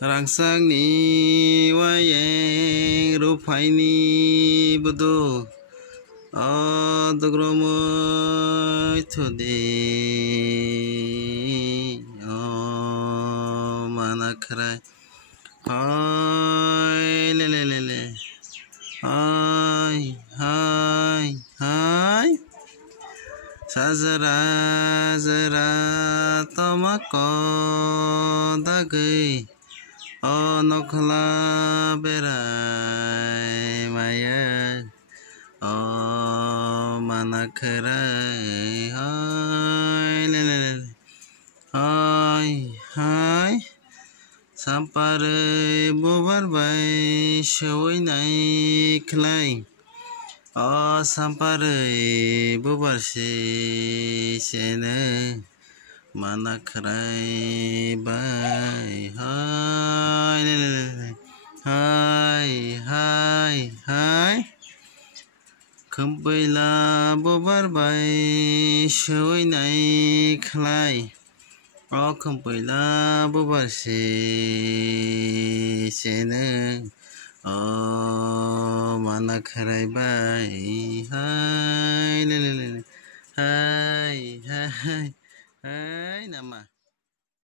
Rangsang ni wayang rupai ni budu dogromoy today manakrai hai le le le le hai hai hai sajara jara tomako dagai nokla berai maya manakrai hai le le le hai hai sampare bubar bai sewinai khlai sampare bubar sene manakrai bai hai le le le hai hai hai khambaila bubar bai sewinai khlai khambaila bubar sene manakrai bai hai le le le hai hai hai hai nama